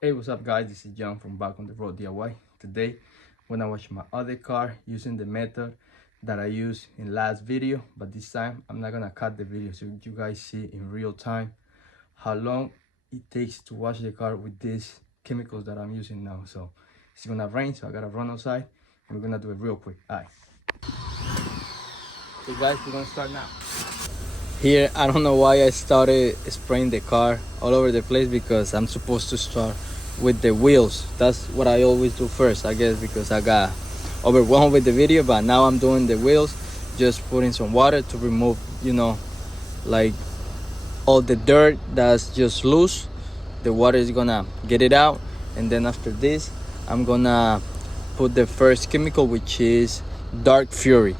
Hey, what's up guys? This is John from Back on the Road DIY. Today, when I wash my other car using the method that I used in last video, but this time I'm not gonna cut the video so you guys see in real time how long it takes to wash the car with these chemicals that I'm using now. So it's gonna rain, so I gotta run outside and we're gonna do it real quick. All right. So guys, we're gonna start now. Here, I don't know why I started spraying the car all over the place because I'm supposed to start with the wheels. That's what I always do first, I guess, because I got overwhelmed with the video. But now I'm doing the wheels, just putting some water to remove, like all the dirt that's just loose. The water is gonna get it out, and then after this, I'm gonna put the first chemical, which is Dark Fury.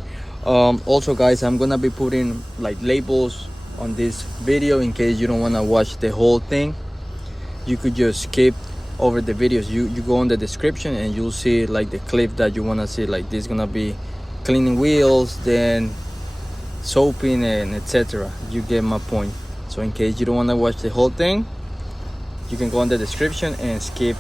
Also guys, I'm gonna be putting like labels on this video in case you don't want to watch the whole thing. You could just skip over the videos. You go in the description and you'll see like the clip that you want to see. Like this gonna be cleaning wheels, then soaping, and etc. You get my point. So in case you don't want to watch the whole thing, you can go in the description and skip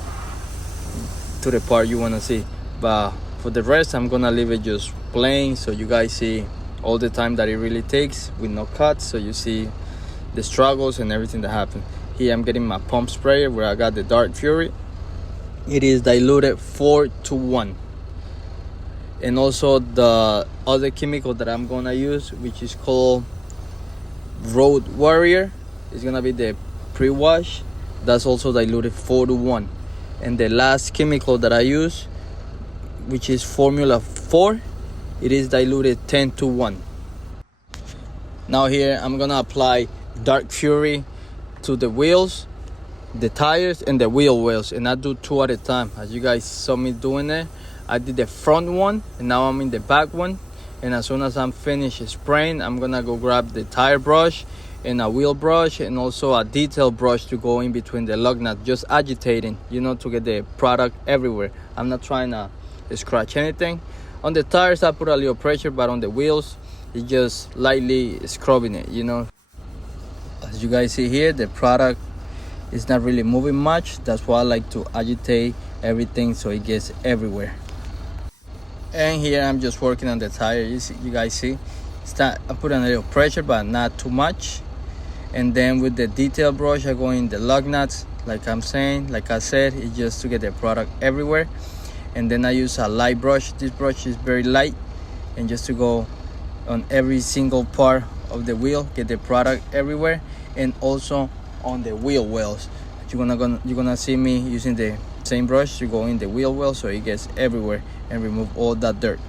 to the part you want to see. But for the rest, I'm gonna leave it just plain so you guys see all the time that it really takes with no cuts, so you see the struggles and everything that happened. Here I'm getting my pump sprayer where I got the Dark Fury. It is diluted 4-to-1. And also the other chemical that I'm gonna use, which is called Road Warrior, is gonna be the pre-wash. That's also diluted 4-to-1. And the last chemical that I use, which is Formula 4, it is diluted 10-to-1. Now here I'm gonna apply Dark Fury to the wheels, the tires, and the wheel wells, and I do 2 at a time. As you guys saw me doing it, I did the front one and now I'm in the back one. And as soon as I'm finished spraying, I'm gonna go grab the tire brush and a wheel brush and also a detail brush to go in between the lug nut, just agitating, to get the product everywhere. I'm not trying to scratch anything. On the tires I put a little pressure, but on the wheels it's just lightly scrubbing it. As you guys see here, the product is not really moving much. That's why I like to agitate everything so it gets everywhere. And here I'm just working on the tire. You guys see, I put a little pressure but not too much. And then with the detail brush I go in the lug nuts, like I said, it's just to get the product everywhere. And then I use a light brush. This brush is very light, and just to go on every single part of the wheel, get the product everywhere. And also on the wheel wells, you're gonna see me using the same brush to go in the wheel well so it gets everywhere and remove all that dirt.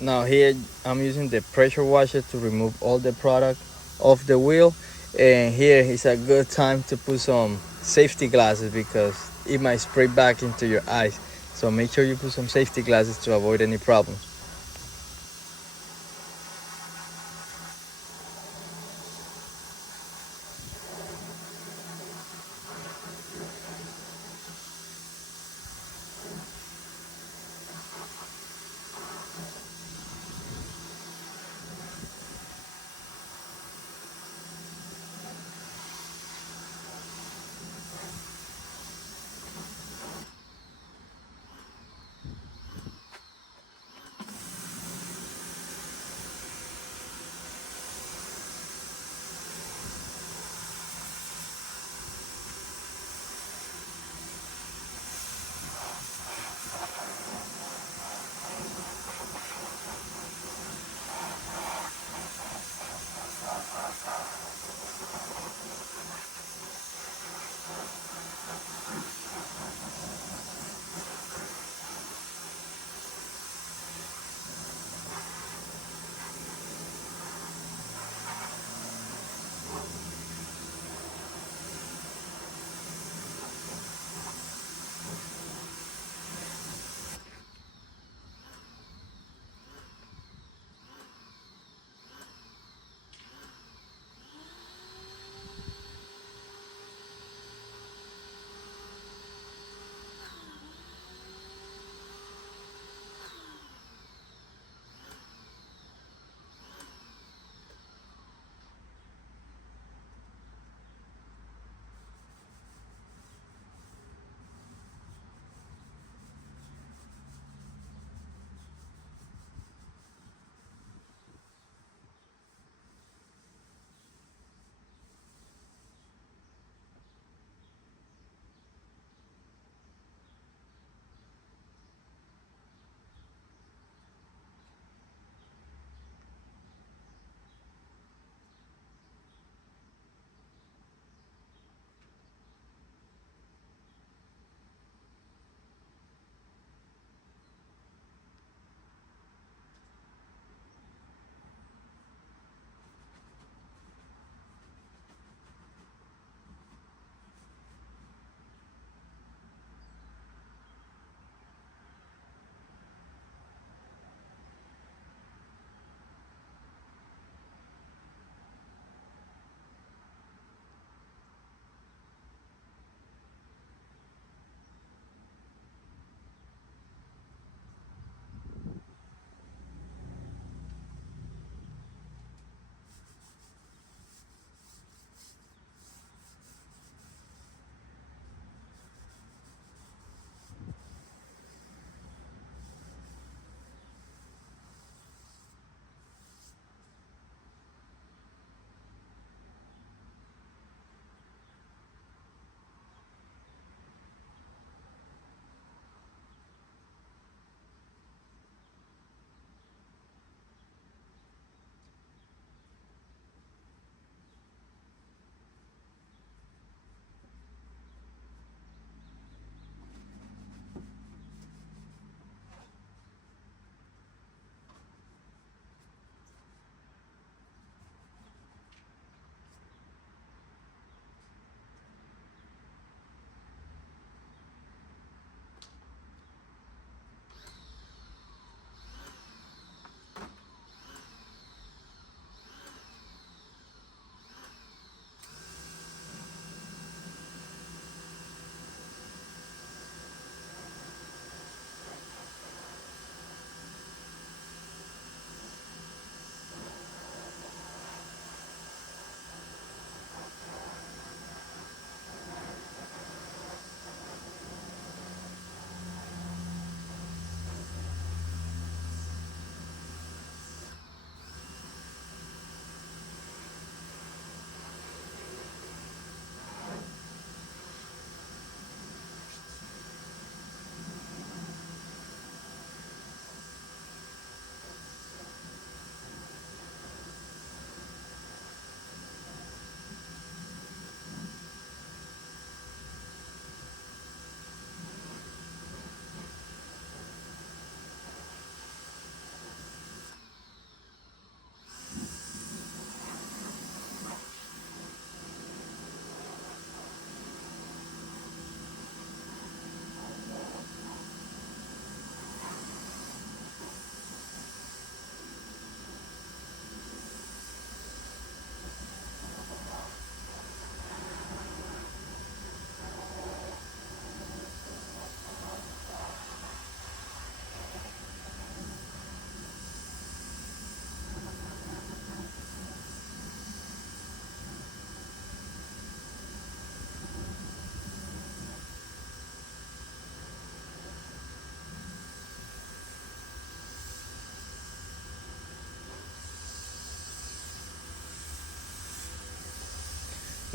Now here I'm using the pressure washer to remove all the product off the wheel, and here is a good time to put some safety glasses because it might spray back into your eyes. So make sure you put some safety glasses to avoid any problems.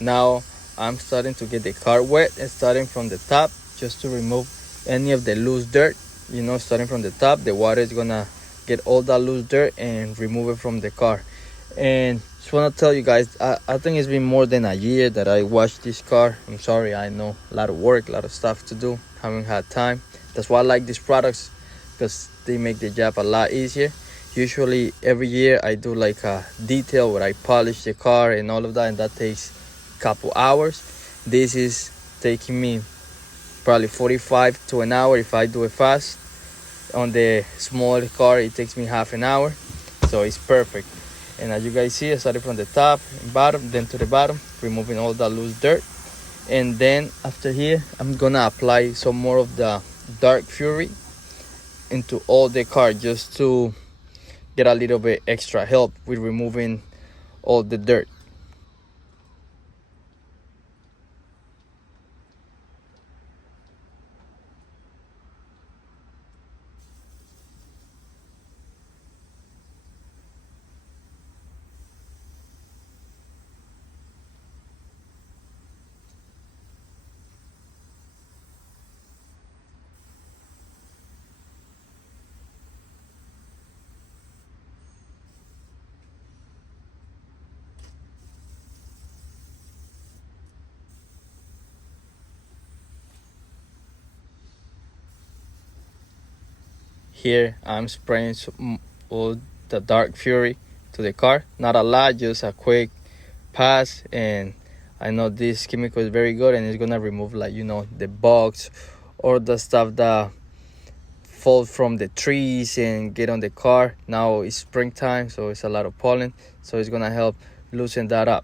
Now I'm starting to get the car wet and starting from the top just to remove any of the loose dirt. Starting from the top, the water is gonna get all that loose dirt and remove it from the car. And just want to tell you guys, I think it's been more than a year that I washed this car. I'm sorry, I know, a lot of work, a lot of stuff to do, haven't had time. That's why I like these products, because they make the job a lot easier. Usually every year I do like a detail where I polish the car and all of that, and that takes a couple hours. This is taking me probably 45 to an hour if I do it fast. On the smaller car it takes me half an hour, so it's perfect. And as you guys see, I started from the top and bottom, then to the bottom, removing all that loose dirt. And then after here, I'm gonna apply some more of the dark fury into all the car, just to get a little bit extra help with removing all the dirt. Here I'm spraying all the dark fury to the car. Not a lot, just a quick pass. And I know this chemical is very good, and it's gonna remove, like, the bugs or the stuff that fall from the trees and get on the car. Now it's springtime, so it's a lot of pollen, so it's gonna help loosen that up.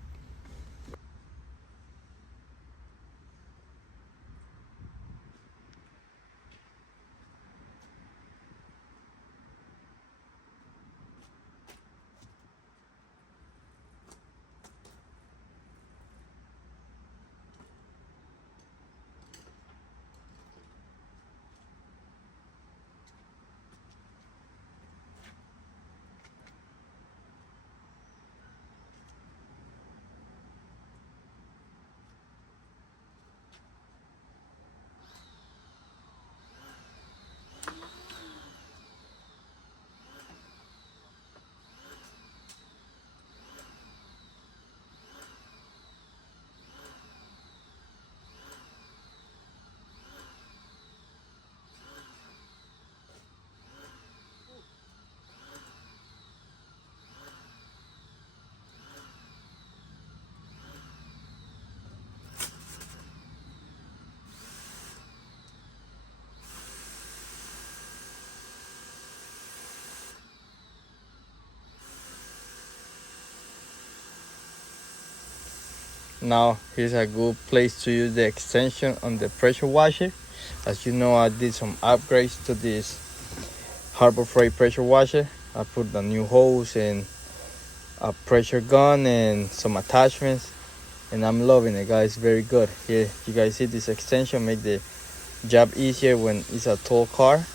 Now here's a good place to use the extension on the pressure washer. As you know, I did some upgrades to this Harbor Freight pressure washer. I put the new hose and a pressure gun and some attachments, and I'm loving it, guys. Very good. Here you guys see this extension make the job easier when it's a tall car,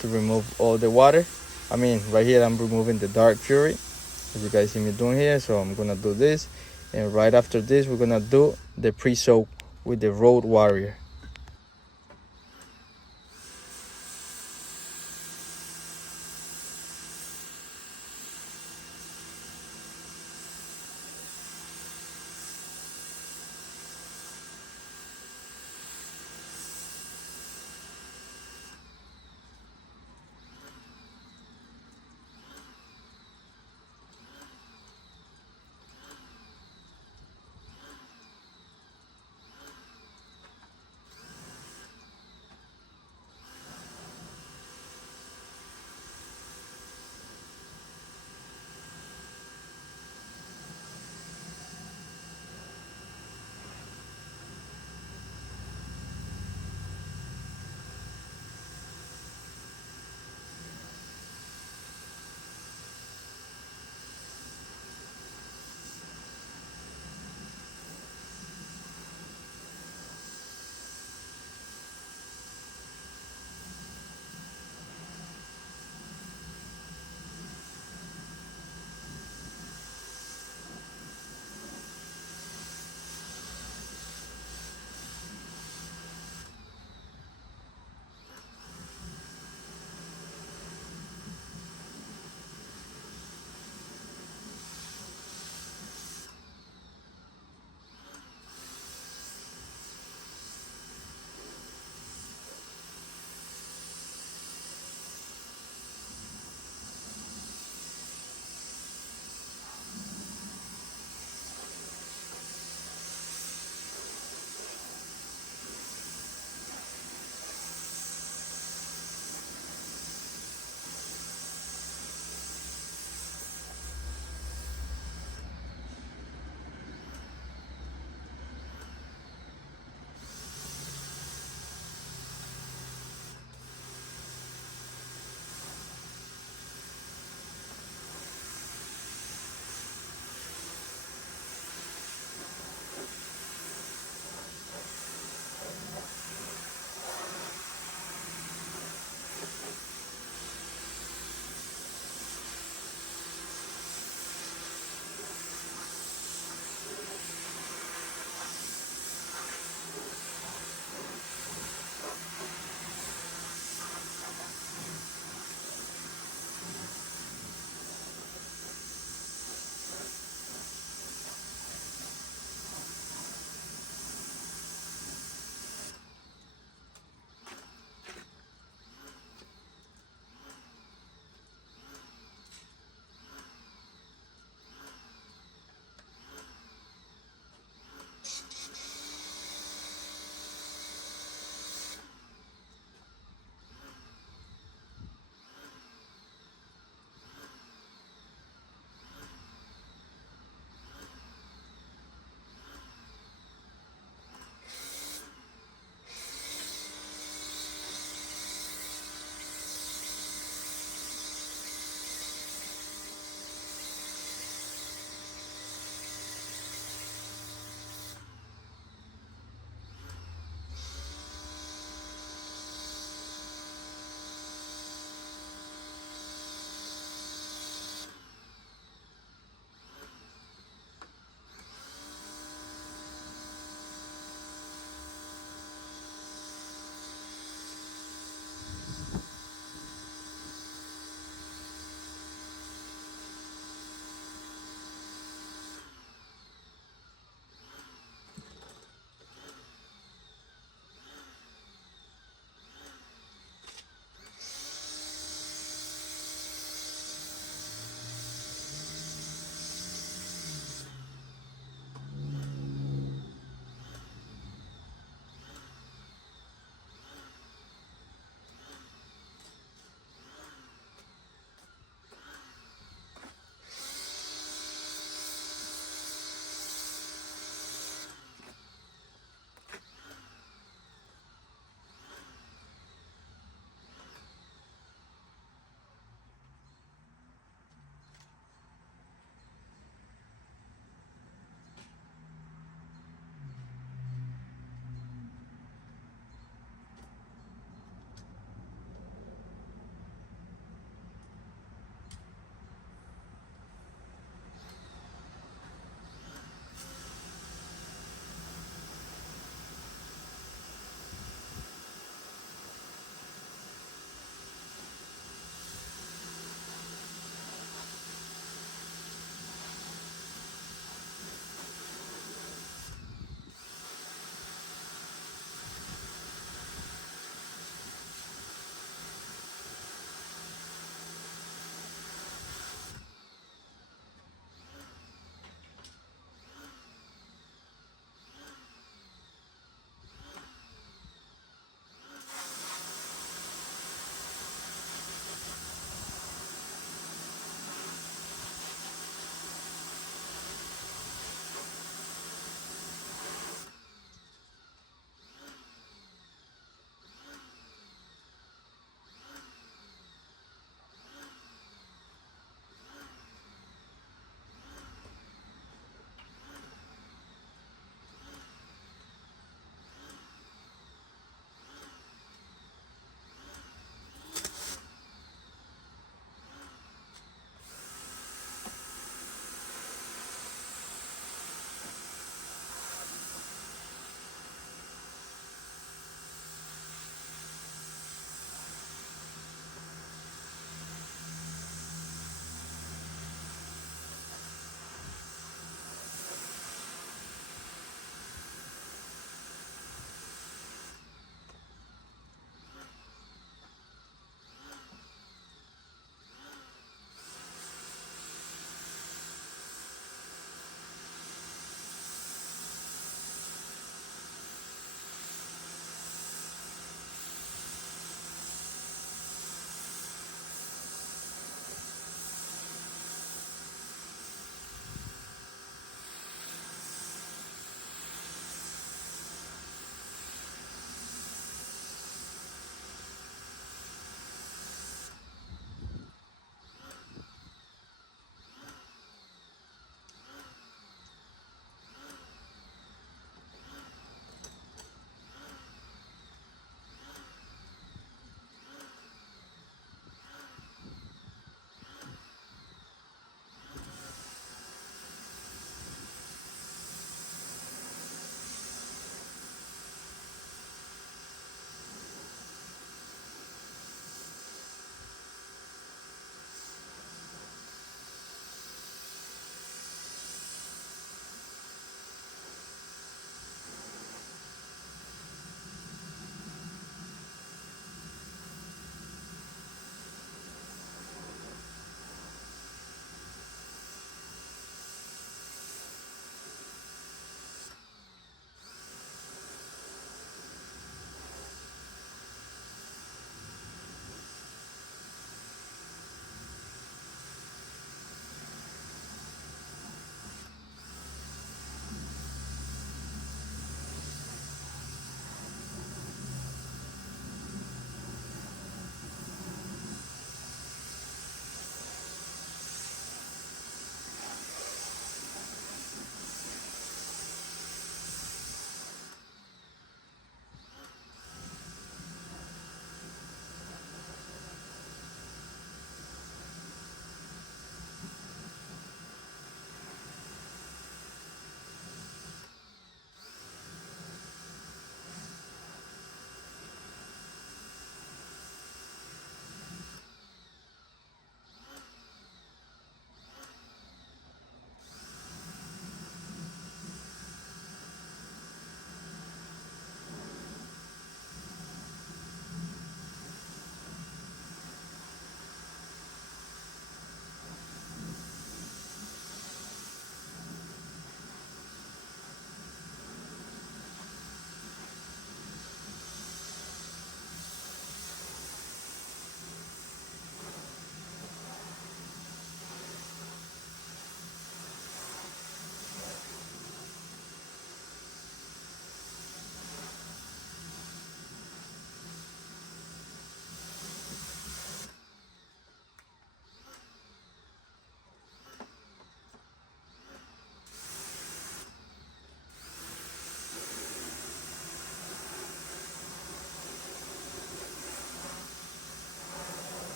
to remove all the water. I mean, right here I'm removing the dark fury, as you guys see me doing here. So I'm gonna do this, and right after this we're gonna do the pre-soak with the Road Warrior.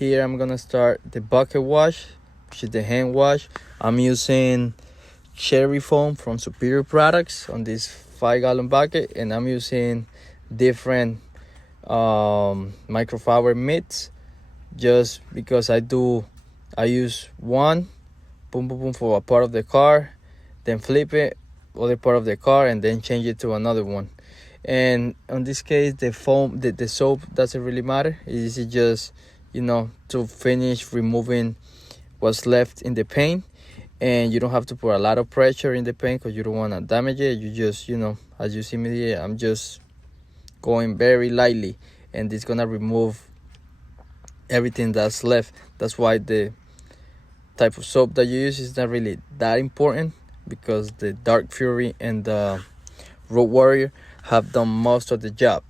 Here I'm gonna start the bucket wash, which is the hand wash. I'm using cherry foam from Superior Products on this 5-gallon bucket, and I'm using different microfiber mitts just because I use one boom boom boom for a part of the car, then flip it other part of the car, and then change it to another one. And on this case, the foam, the soap doesn't really matter. It's just, to finish removing what's left in the paint. And you don't have to put a lot of pressure in the paint because you don't want to damage it. You just, as you see me here, I'm just going very lightly, and it's gonna remove everything that's left. That's why the type of soap that you use is not really that important, because the Dark Fury and the Road Warrior have done most of the job.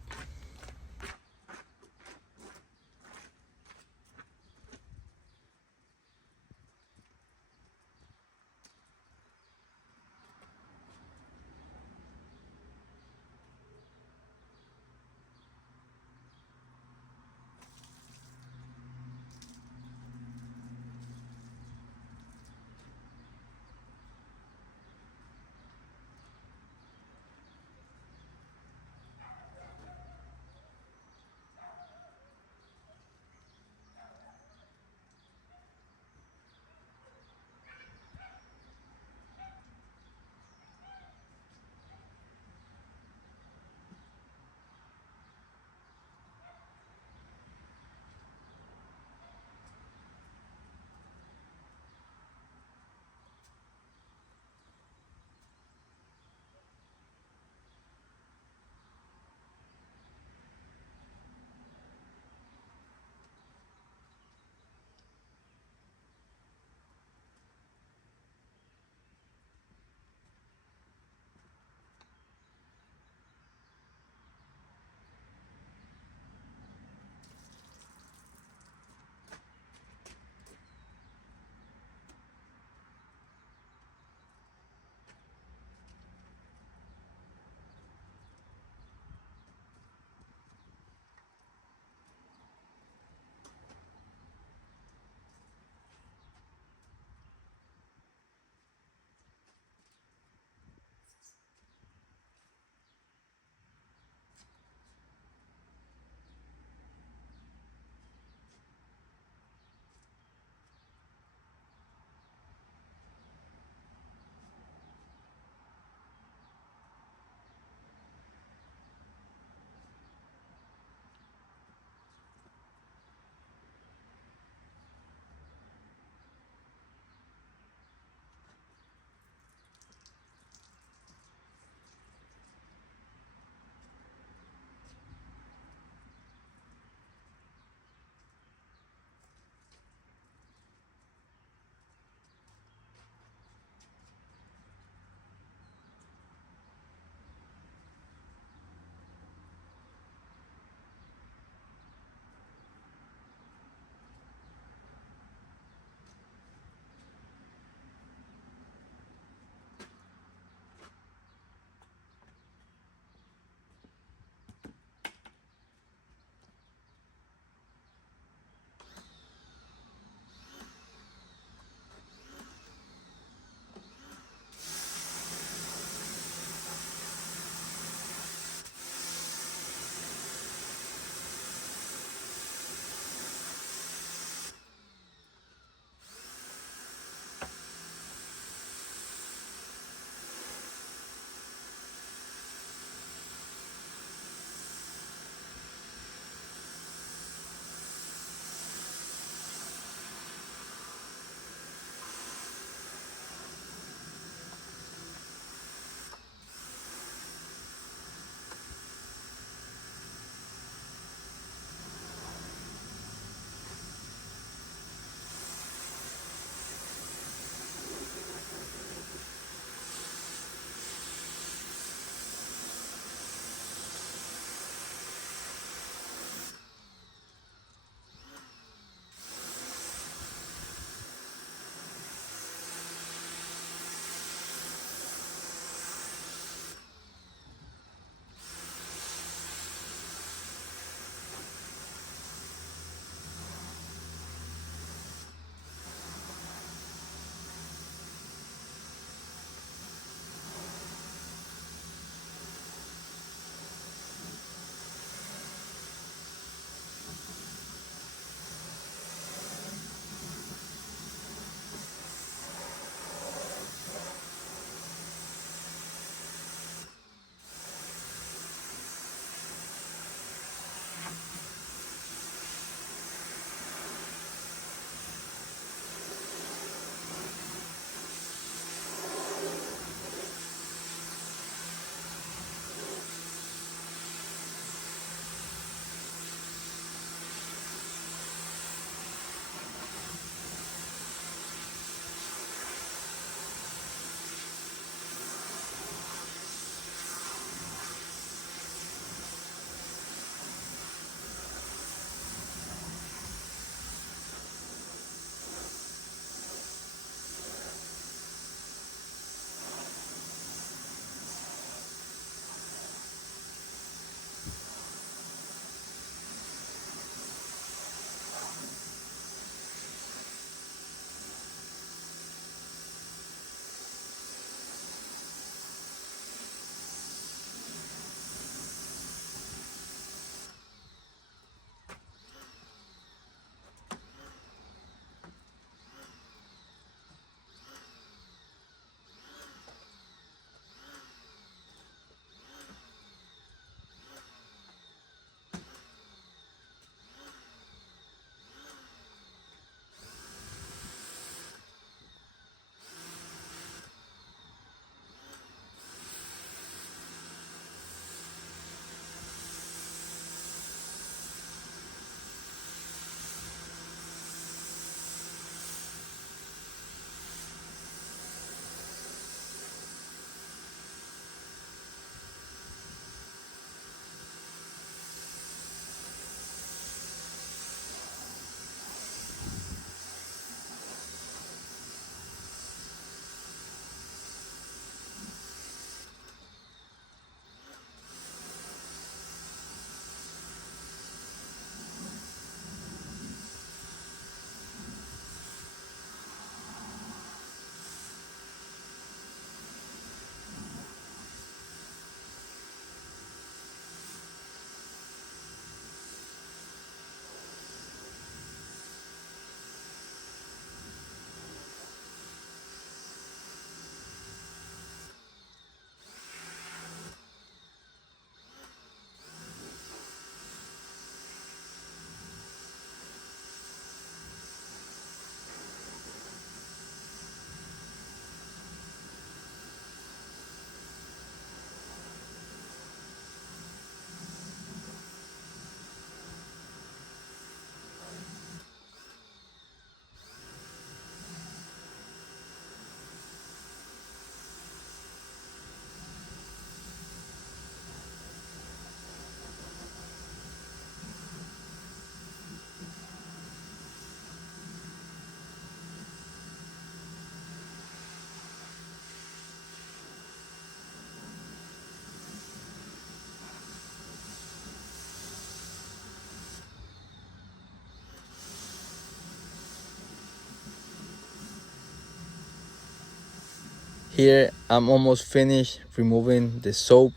Here I'm almost finished removing the soap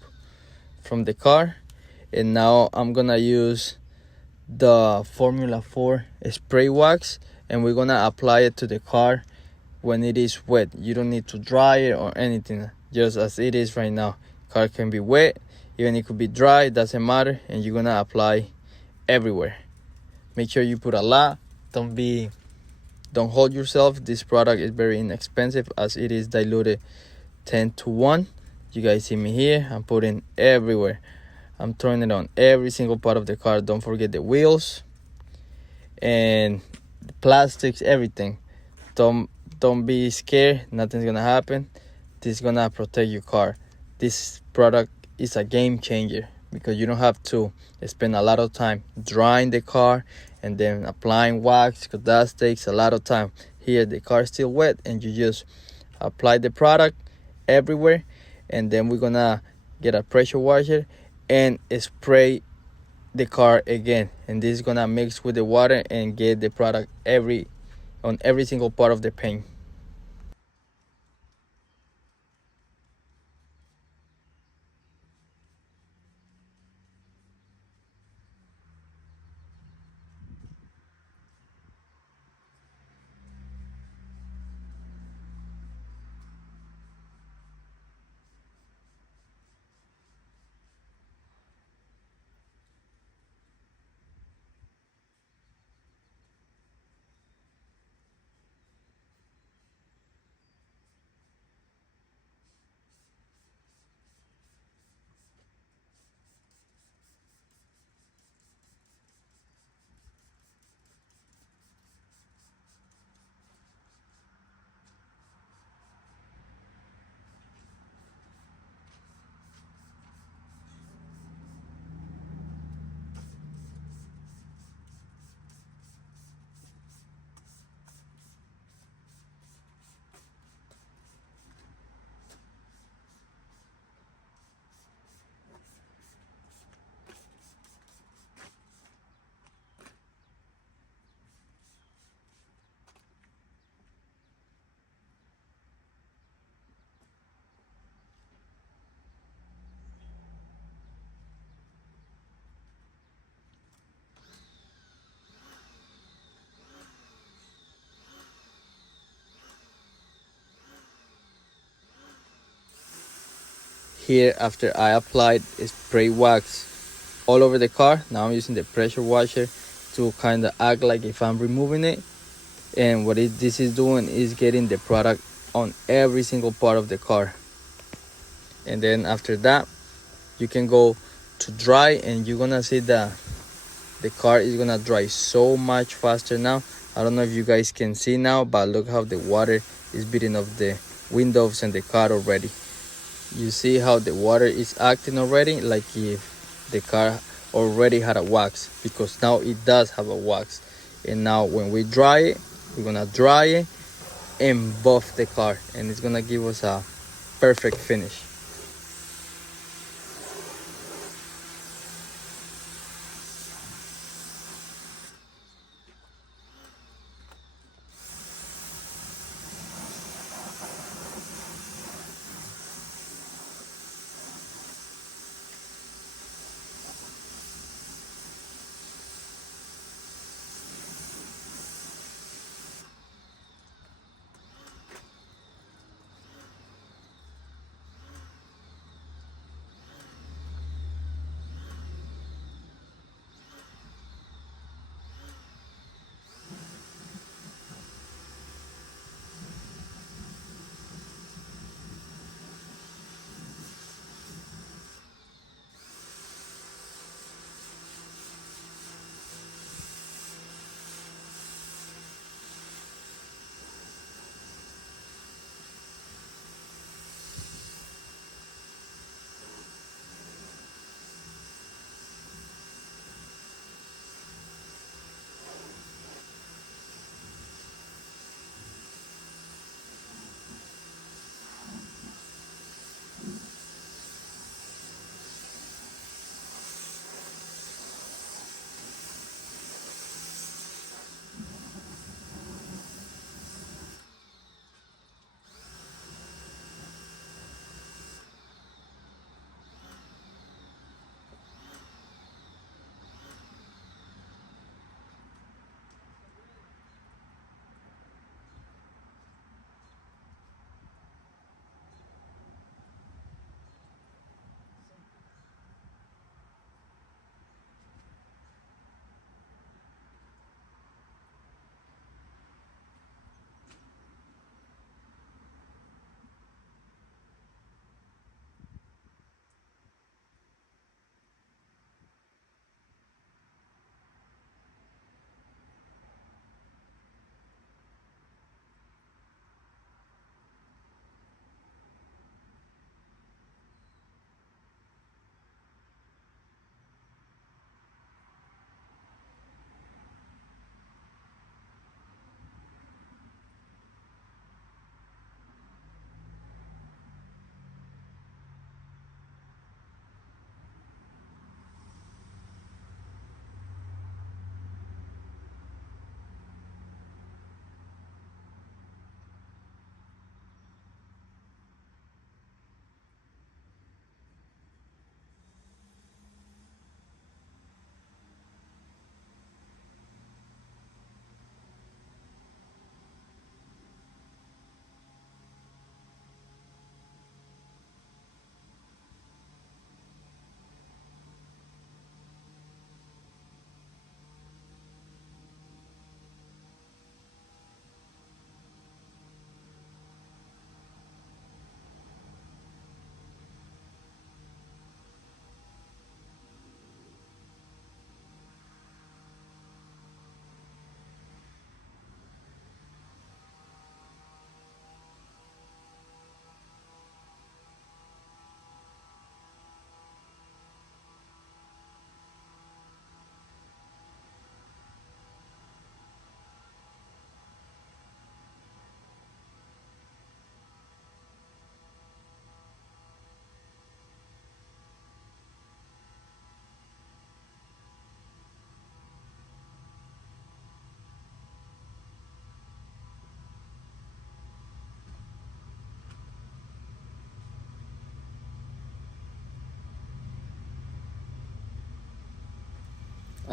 from the car, and now I'm gonna use the Formula 4 spray wax, and we're gonna apply it to the car when it is wet. You don't need to dry it or anything, just as it is right now. Car can be wet, even it could be dry, doesn't matter, and you're gonna apply everywhere. Make sure you put a lot. Don't hold yourself. This product is very inexpensive as it is diluted 10-1. You guys see me here, I'm putting everywhere. I'm throwing it on every single part of the car. Don't forget the wheels and the plastics, everything. Don't be scared, nothing's gonna happen. This is gonna protect your car. This product is a game changer because you don't have to spend a lot of time drying the car and then applying wax, because that takes a lot of time. Here the car is still wet and you just apply the product everywhere, and then we're gonna get a pressure washer and spray the car again, and this is gonna mix with the water and get the product on every single part of the paint. Here, after I applied spray wax all over the car, now I'm using the pressure washer to kind of act like if I'm removing it. And this is doing is getting the product on every single part of the car. And then after that, you can go to dry, and you're gonna see that the car is gonna dry so much faster now. I don't know if you guys can see now, but look how the water is beating off the windows and the car already. You see how the water is acting already, like if the car already had a wax, because now it does have a wax. And now when we dry it, we're gonna dry it and buff the car, and it's gonna give us a perfect finish.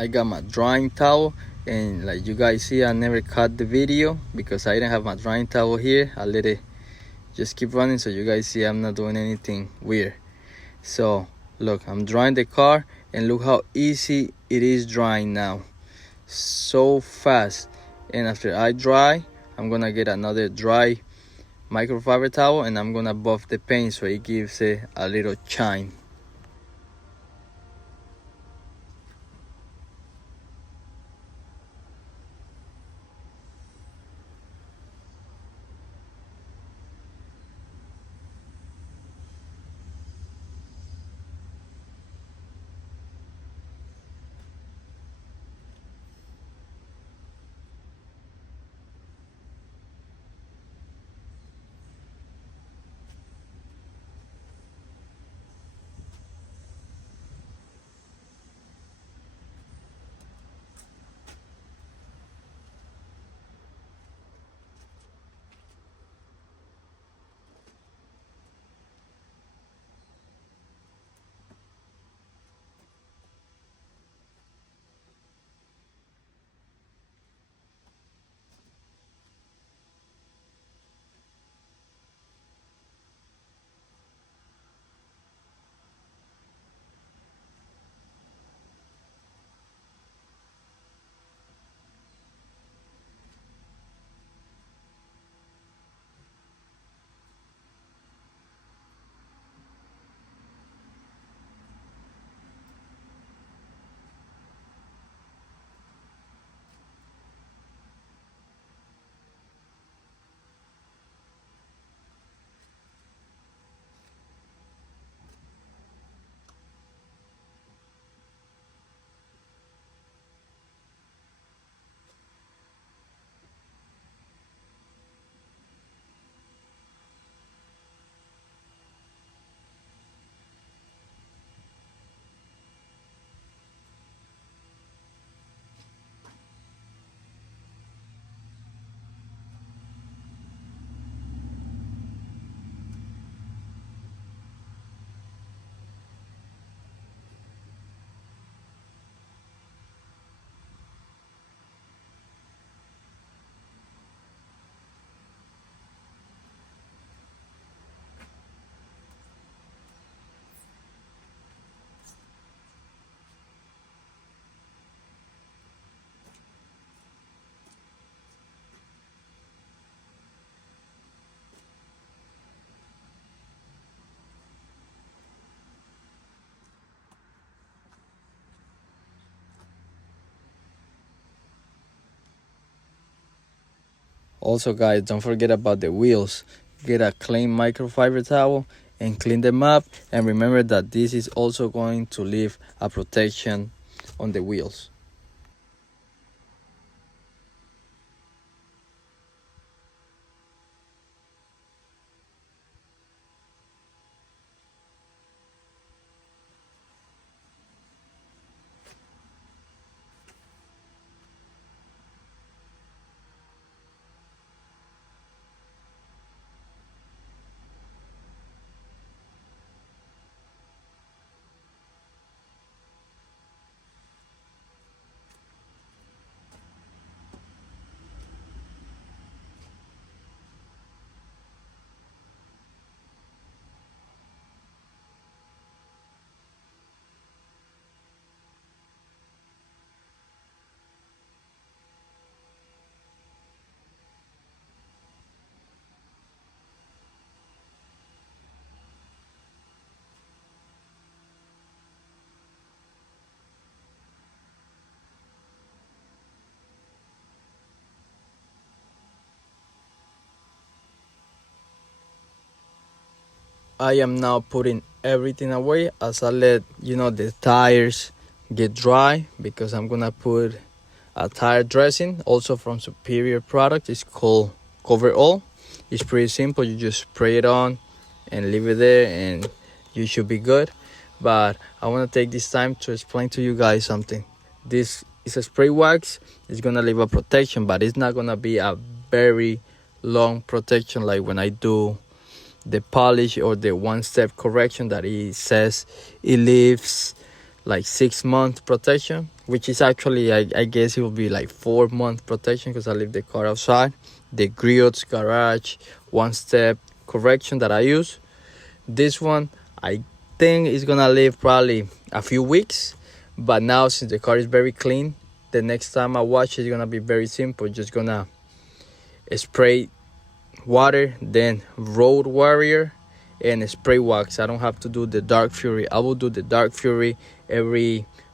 I got my drying towel, and like you guys see, I never cut the video because I didn't have my drying towel here. I let it just keep running so you guys see I'm not doing anything weird. So look, I'm drying the car, and look how easy it is drying now. So fast. And after I dry, I'm gonna get another dry microfiber towel, and I'm gonna buff the paint so it gives it a little shine. Also guys, don't forget about the wheels. Get a clean microfiber towel and clean them up, and remember that this is also going to leave a protection on the wheels. I am now putting everything away as I let the tires get dry, because I'm gonna put a tire dressing also from Superior product. It's called Cover All. It's pretty simple. You just spray it on and leave it there, and you should be good. But I want to take this time to explain to you guys something. This is a spray wax. It's gonna leave a protection, but it's not gonna be a very long protection like when I do the polish or the one-step correction that it says it leaves like 6 month protection, which is actually I guess it will be like 4 month protection because I leave the car outside. The grills, garage, one step correction that I use. This one I think is gonna live probably a few weeks, but now since the car is very clean, the next time I wash it's gonna be very simple. Just gonna spray water, then road warrior, and spray wax. I don't have to do the dark fury. I will do the dark fury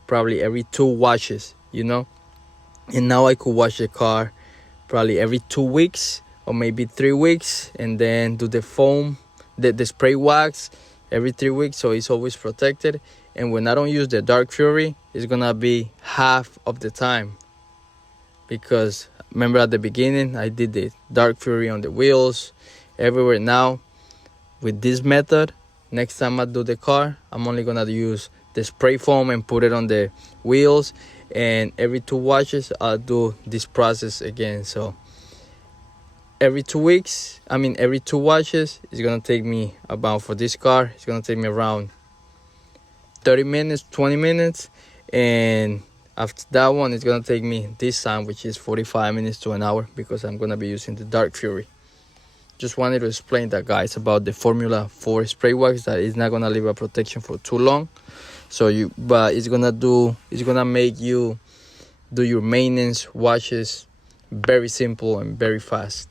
probably every 2 washes, and now I could wash the car probably every 2 weeks or maybe 3 weeks, and then do the foam, the spray wax every 3 weeks, so it's always protected. And when I don't use the dark fury, it's gonna be half of the time, because remember at the beginning I did the dark fury on the wheels everywhere. Now with this method, next time I do the car, I'm only gonna use the spray foam and put it on the wheels, and every 2 washes I'll do this process again. So every 2 weeks, every 2 washes is gonna take me about, for this car, it's gonna take me around 30 minutes, 20 minutes, and after that one, it's gonna take me this time, which is 45 minutes to an hour, because I'm gonna be using the dark fury. Just wanted to explain that, guys, about the formula for spray wax, that is not gonna leave a protection for too long. But it's gonna make you do your maintenance washes very simple and very fast.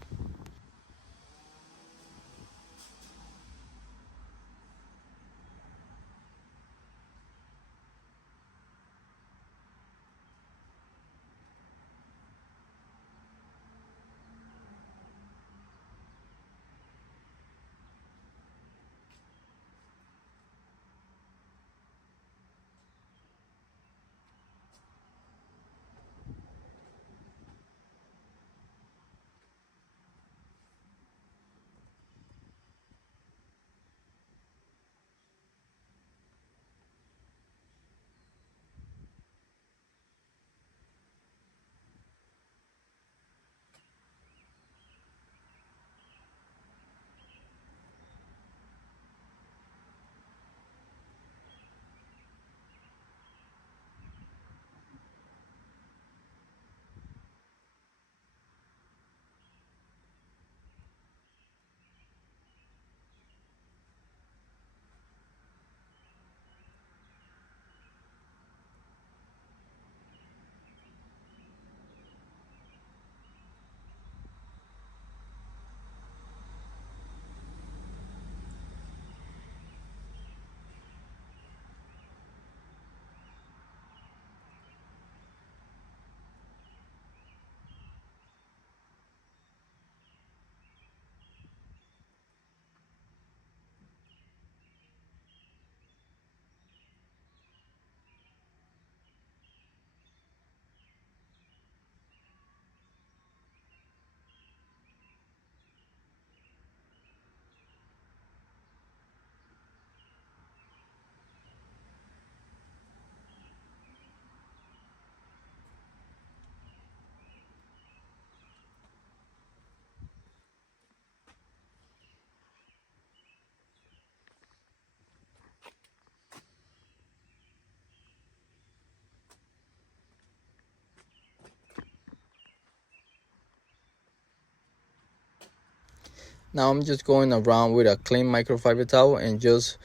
Now I'm just going around with a clean microfiber towel and just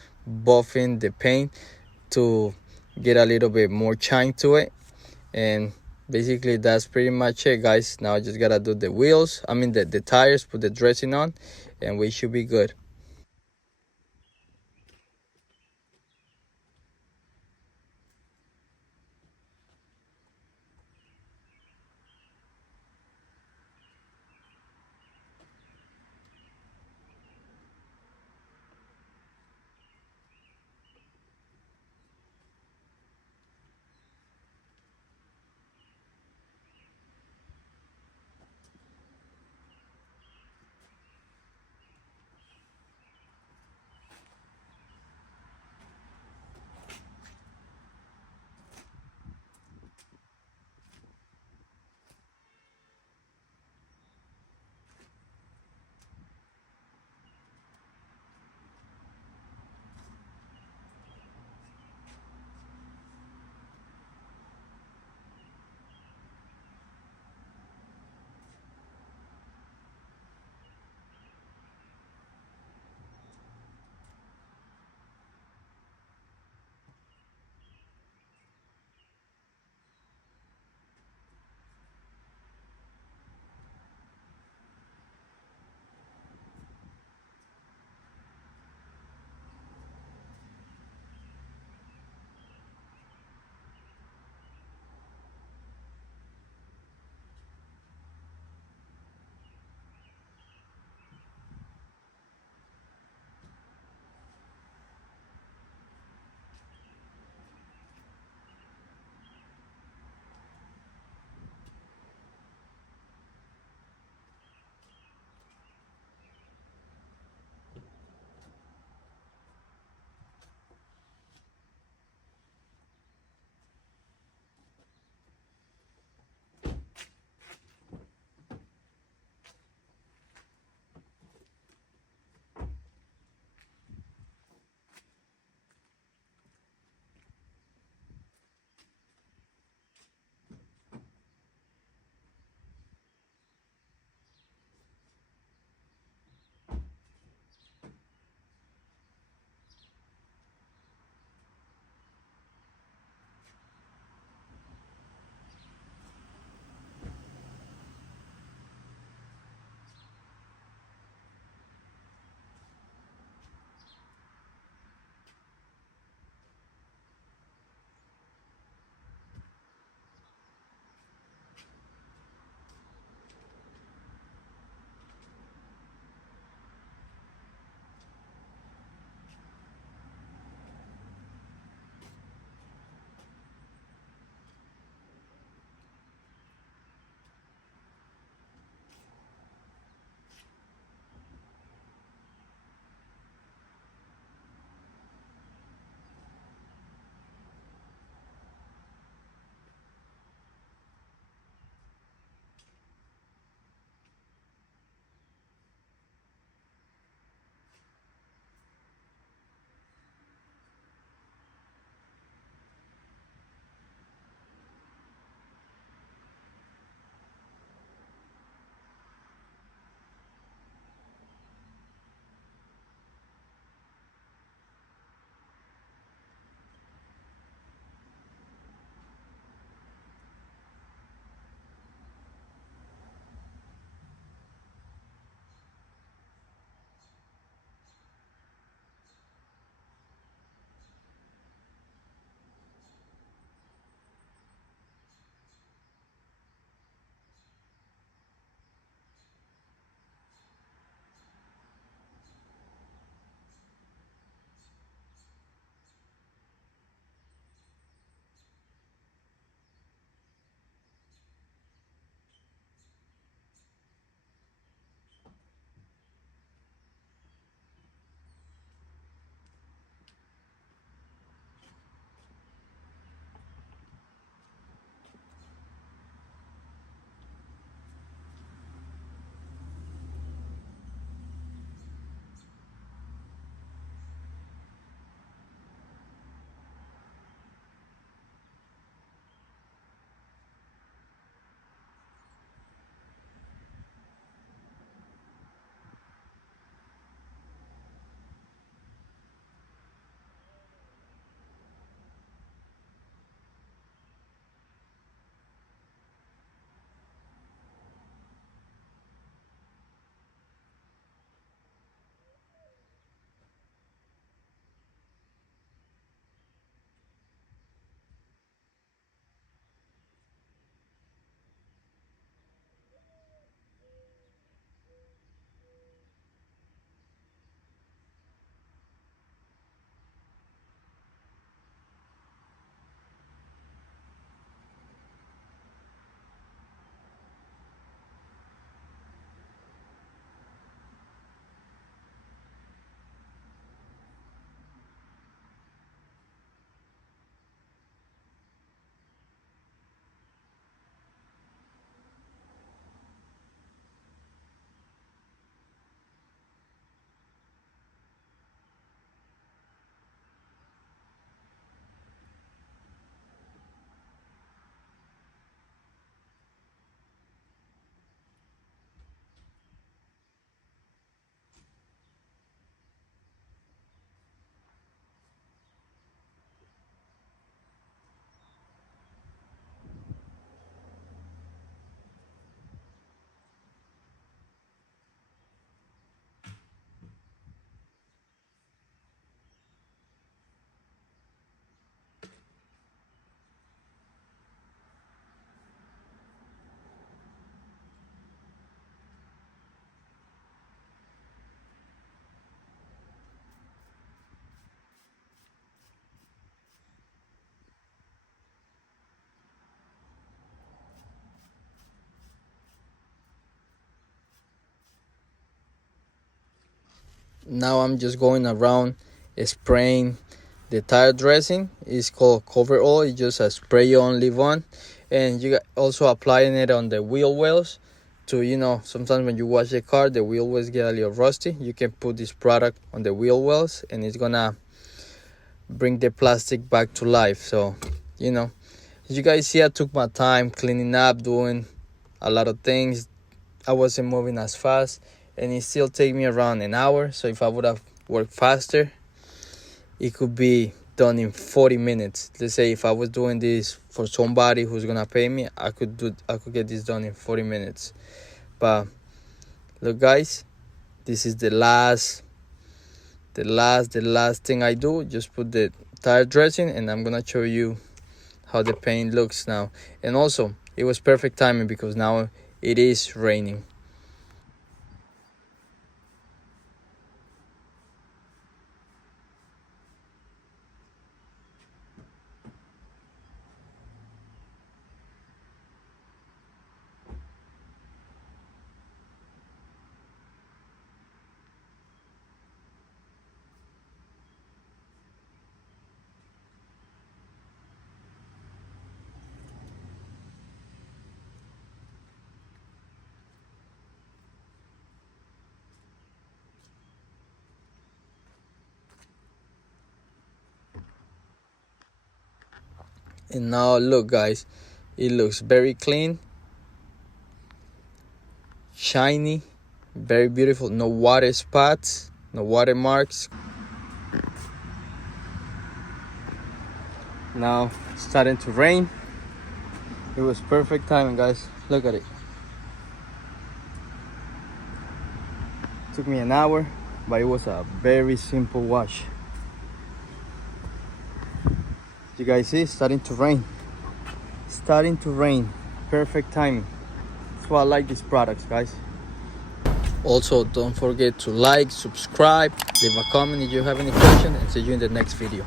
buffing the paint to get a little bit more shine to it. And basically that's pretty much it, guys. Now I just gotta do the wheels, the tires, put the dressing on, and we should be good. Now I'm just going around spraying the tire dressing. It's called cover oil. It's just a spray you on, leave on, and you got also applying it on the wheel wells to, you know, sometimes when you wash the car the wheel wells get a little rusty. You can put this product on the wheel wells and it's gonna bring the plastic back to life. So, you know, as you guys see, I took my time cleaning up, doing a lot of things. I wasn't moving as fast, and it still take me around an hour. So if I would have worked faster, it could be done in 40 minutes. Let's say if I was doing this for somebody who's gonna pay me, I could get this done in 40 minutes. But look, guys, this is the last thing I do. Just put the tire dressing, and I'm gonna show you how the paint looks now. And also, it was perfect timing because now it is raining. And now look, guys, it looks very clean, shiny, very beautiful. No water spots, no water marks. Now it's starting to rain. It was perfect timing, guys. Look at it. Took me an hour, but it was a very simple wash. You guys see, it's starting to rain. Perfect timing. That's why I like these products, guys. Also, don't forget to like, subscribe, leave a comment if you have any question, and see you in the next video.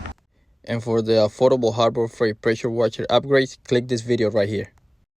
And for the affordable Harbor Freight pressure washer upgrades, click this video right here.